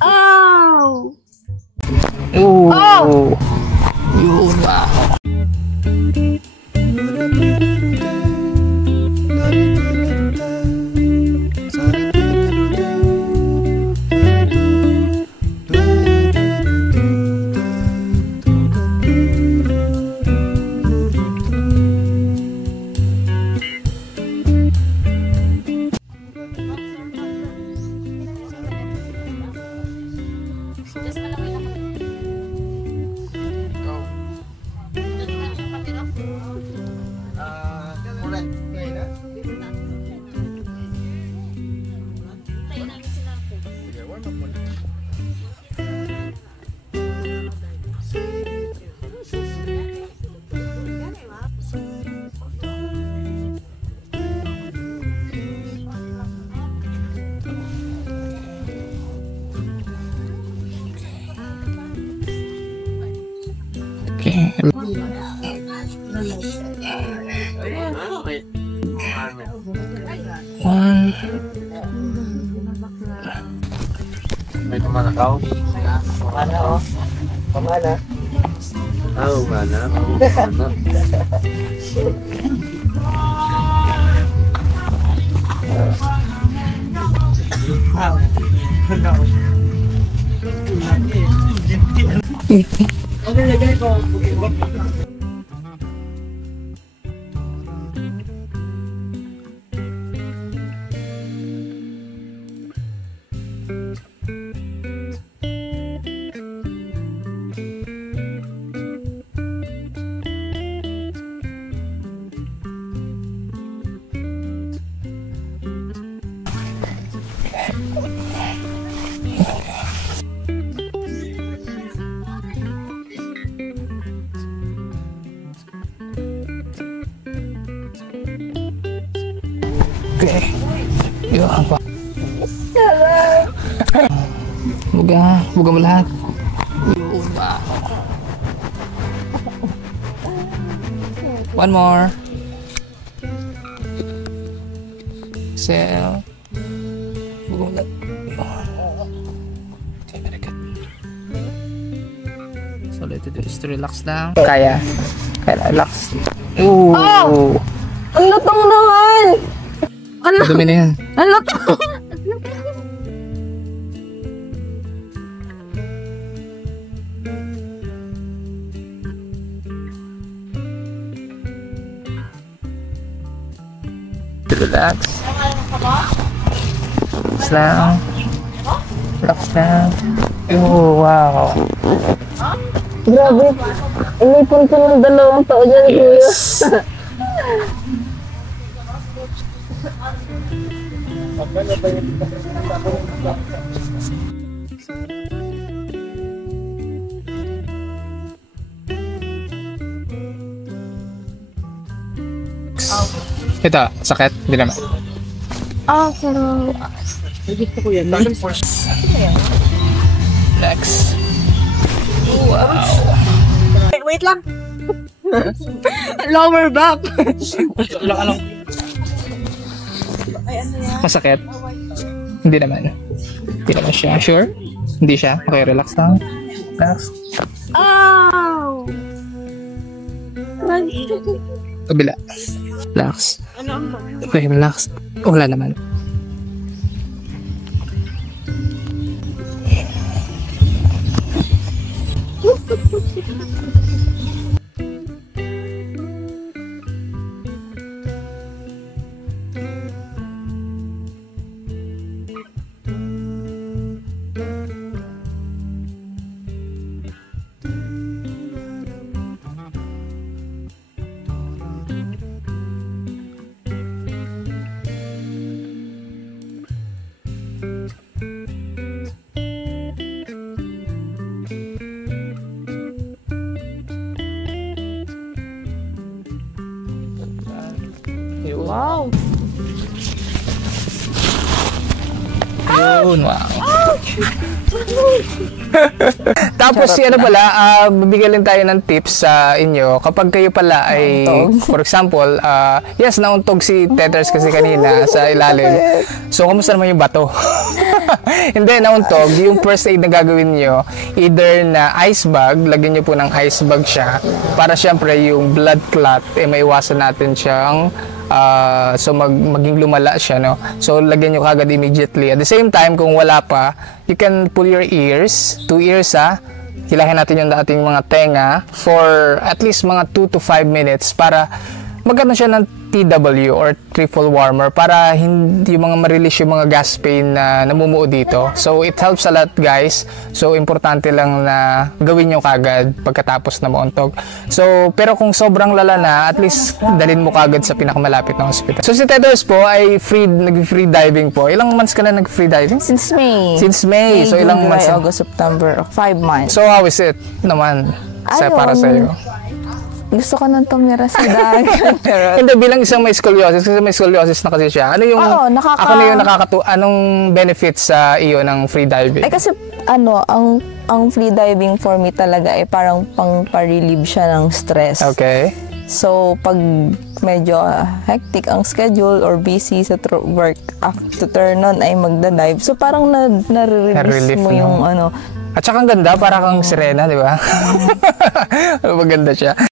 Oh! Ooh. Oh! Yun ba? Okay. One. May tumanakaw? Pamana oh. Pamana. Oh, mana. Okay. Yun pa. Buga mo lahat. Yun ba? One more. Exhale. Buga mo lahat. Okay, very good. So, all you have to do is to relax lang. Kaya relax. Ooh. Oh! Ang lutong naman! Ano? Dumi na yan. Ang lutong! Relax. Relax lang. Relax lang. Oh, wow. Grabe. Inipon ko ng 2 taon dyan, kuya. Ito, sakit? Hindi naman. Ah, pero... Gusto ko yan. Relax. Wow. Wait lang. Lower back. Masakit? Hindi naman. Hindi naman siya. Sure? Hindi siya? Okay, relax lang. Relax. Oh! Kabila. Relax. Okay, relax. Wala naman. Wow! Yun, wow. Tapos si ano pala, bibigyan din tayo ng tips sa inyo kapag kayo pala ay, for example, yes, nauntog si Tethers kasi kanina sa ilalim. So, kamusta naman yung bato? Hindi, nauntog. Yung first aid na gagawin nyo, either na ice bag, lagyan nyo po ng ice bag siya para syempre yung blood clot, maiwasan natin siyang maging lumala siya, no? So, lagyan nyo kagad immediately. At the same time, kung wala pa, you can pull your ears, 2 ears, hilahin natin yung ating mga tenga for at least mga 2 to 5 minutes para magkaroon siya ng TW or triple warmer para hindi yung mga ma-release yung mga gas pain na namumuo dito. So, it helps a lot, guys. So, importante lang na gawin nyo kagad pagkatapos na mauntog. So, pero kung sobrang lala na, at least dalhin mo kagad sa pinakamalapit na hospital. So, si Tethers po ay nag-free diving po. Ilang months ka na nag-free diving? Since May. Since May. So, ilang July, months? August, September. 5 months. So, how is it naman para sa iyo? Gusto ko nang tumira sa dagat. Hindi, bilang isang may scoliosis, kasi may scoliosis na kasi siya. Ano yung, ako na yung anong benefits sa iyo ng free diving? Ay kasi ang free diving for me talaga ay parang pang-relieve siya ng stress. Okay. So, pag medyo hectic ang schedule or busy sa work, after nun ay magda-dive. So, parang na-release mo yung At saka ang ganda, para kang sirena, di ba? Maganda siya.